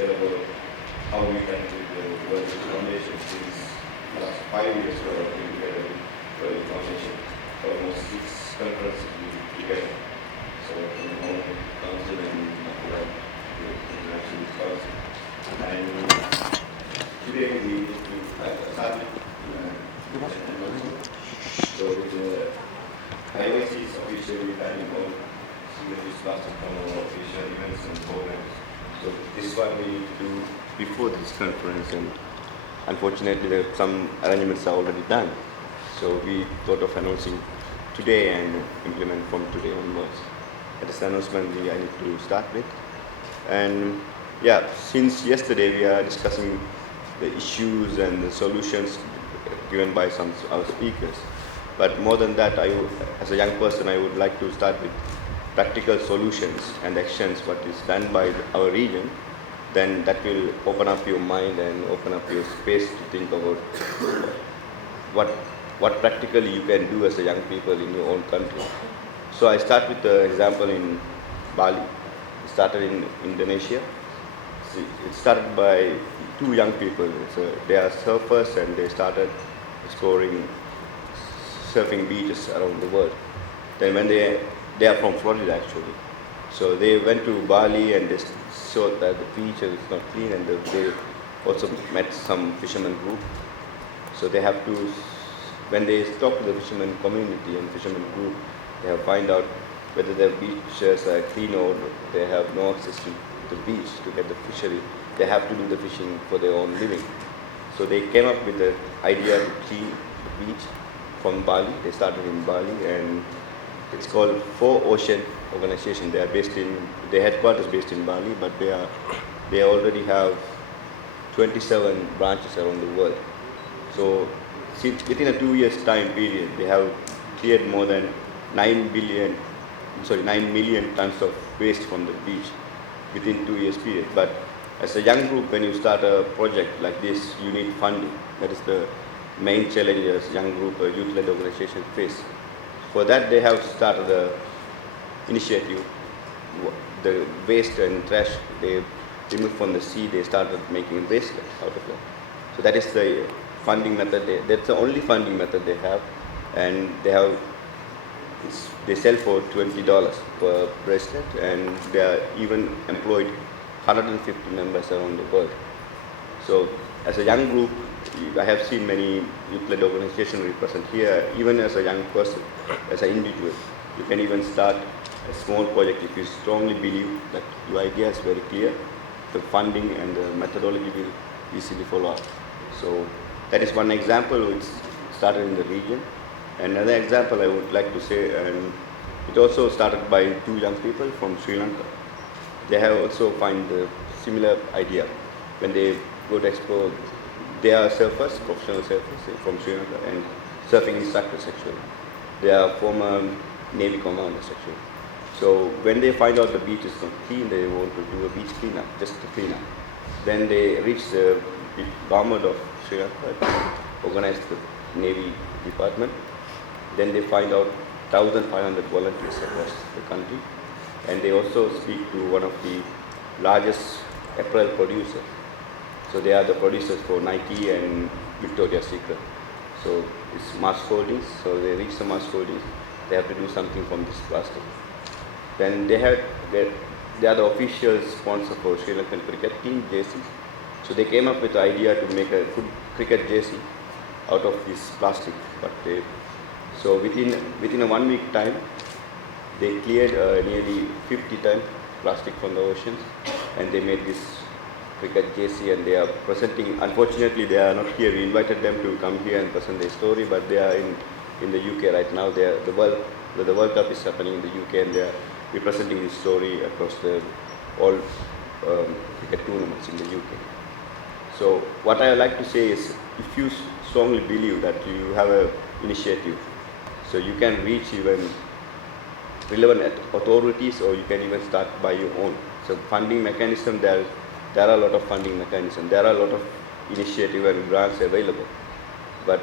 how we can do the World Foundation since last 5 years we are working together with World Foundation. Almost 6 conferences we did together. So in all council and international scholars. And today we need to start with so the IOC is officially planning all single-use plastic from our official events and programs. So this is what we need to do before this conference, and unfortunately some arrangements are already done. So we thought of announcing today and implement from today onwards. That is the announcement I need to start with. And yeah, since yesterday we are discussing the issues and the solutions given by some our speakers. But more than that, as a young person, I would like to start with practical solutions and actions, what is done by our region. Then that will open up your mind and open up your space to think about what practically you can do as a young people in your own country. So I start with the example in Bali. It started in Indonesia. It started by 2 young people. They are surfers and they started exploring surfing beaches around the world. Then when they are from Florida actually. So they went to Bali and they showed that the beach is not clean, and they also met some fishermen group. So they have to, when they talk to the fishermen community and fishermen group, they have find out whether the beaches are clean or they have no access to the beach to get the fishery. They have to do the fishing for their own living. So they came up with the idea to clean the beach from Bali. They started in Bali, and it's called 4 Ocean Organization. They are based in, their headquarters based in Bali, but they already have 27 branches around the world. So within a 2 years time period, they have cleared more than 9 million tons of waste from the beach within 2 years period. But as a young group, when you start a project like this, you need funding. That is the main challenge as young group, a youth-led organization face. For that, they have started a initiative. The waste and trash they removed from the sea, they started making bracelets out of that. So that is the funding method. That's the only funding method they have, and they sell for $20 per bracelet, and they are even employed 150 members around the world. So as a young group, I have seen many youth-led organizations represent here. Even as a young person, as an individual, you can even start a small project if you strongly believe that your idea is very clear. The funding and the methodology will easily follow up. So that is one example which started in the region. Another example I would like to say, and it also started by 2 young people from Sri Lanka. They have also find a similar idea. When they go to explore, they are surfers, professional surfers from Sri Lanka, and surfing instructors actually. They are former Navy commanders actually. So when they find out the beach is not clean, they want to do a beach cleanup, just to clean up. Then they reach the government of Sri Lanka, organize the Navy department. Then they find out 1,500 volunteers across the country, and they also speak to one of the largest apparel producers. So they are the producers for Nike and Victoria's Secret. So it's Mars Holdings. So they reach the Mars Holdings. They have to do something from this plastic. Then they are the official sponsor for Sri Lankan cricket team, jerseys. So they came up with the idea to make a good cricket jersey out of this plastic. So within a 1 week time, they cleared nearly 50 tons plastic from the oceans, and they made this cricket jersey, and they are presenting. Unfortunately, they are not here. We invited them to come here and present their story, but they are in the UK right now. The World Cup is happening in the UK, and they are representing this story across all cricket tournaments in the UK. So what I like to say is, if you strongly believe that you have an initiative, so you can reach even relevant authorities, or you can even start by your own. So funding mechanism, there are a lot of funding mechanisms. There are a lot of initiative and grants available. But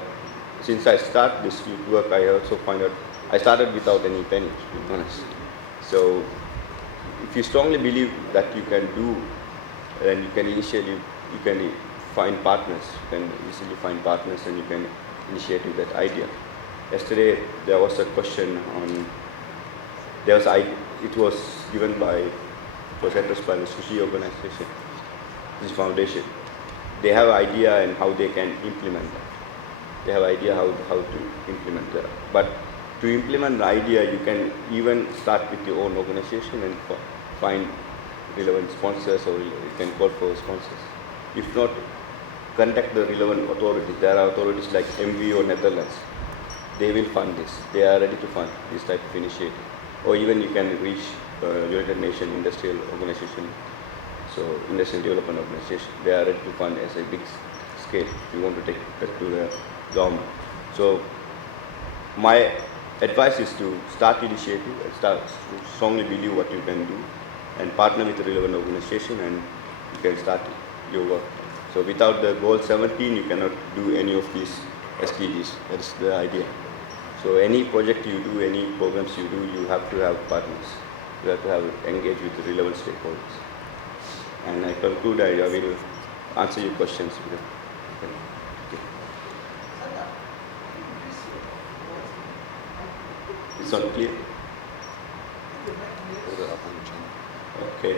since I start this work, I also find out I started without any penny, to be honest. So if you strongly believe that you can do and you can initially, you can find partners, you can easily find partners and you can initiate with that idea. Yesterday there was a question on, it was given by, it was addressed by the Sushi organization, this foundation. They have idea and how they can implement that. They have idea how to implement that. But to implement the idea, you can even start with your own organization and find relevant sponsors, or you can call for sponsors. If not, contact the relevant authorities. There are authorities like MVO Netherlands. They will fund this. They are ready to fund this type of initiative. Or even you can reach United Nations Industrial Organization, so Industrial Development Organization. They are ready to fund as a big scale. You want to take that to the government. So my advice is to start initiative, strongly believe what you can do, and partner with the relevant organization, and you can start your work. So without the goal 17, you cannot do any of these SDGs. That's the idea. So any project you do, any programs you do, you have to have partners. You have to have engage with the relevant stakeholders. And I conclude, I will answer your questions. Okay. It's not clear? Okay.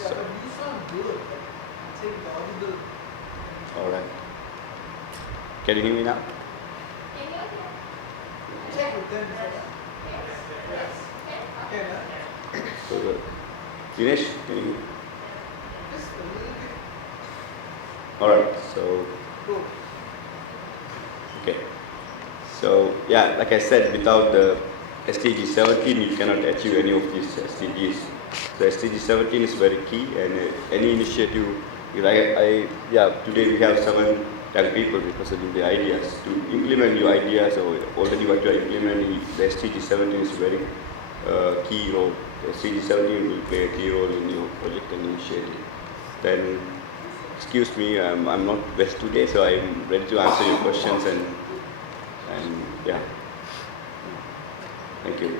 So, all right. Can you hear me now? So, Dinesh, can you? All right. So, okay. So, yeah, like I said, without the SDG 17, you cannot achieve any of these SDGs. So SDG 17 is very key, and any initiative, today we have 7 young people representing the ideas. To implement your ideas, or already what you are implementing, the SDG 17 is very key role. The SDG 17 will play a key role in your project and initiative. Then, excuse me, I'm not best today, so I'm ready to answer your questions, and yeah. Thank you.